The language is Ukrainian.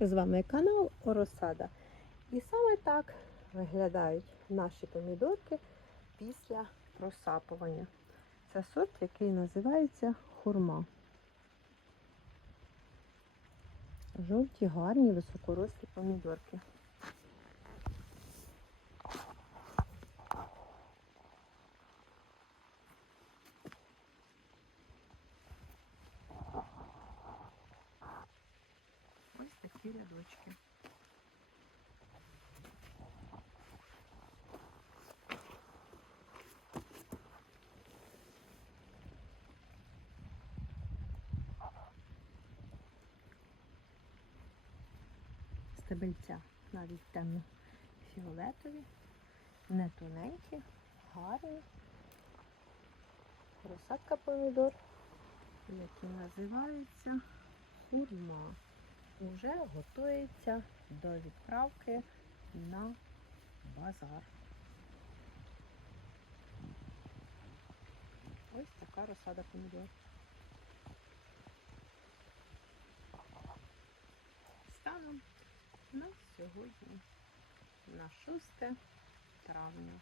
З вами канал Оросада. І саме так виглядають наші помідорки після просапування. Це сорт, який називається хурма. Жовті, гарні, високорослі помідорки. Ось такі рядочки. Стебельця навіть темно-фіолетові, не тоненькі, гарні. Розсадка помідор, який називається хурма вже готується до відправки на базар. Ось така розсада помідор. Станом на сьогодні, на 6 травня.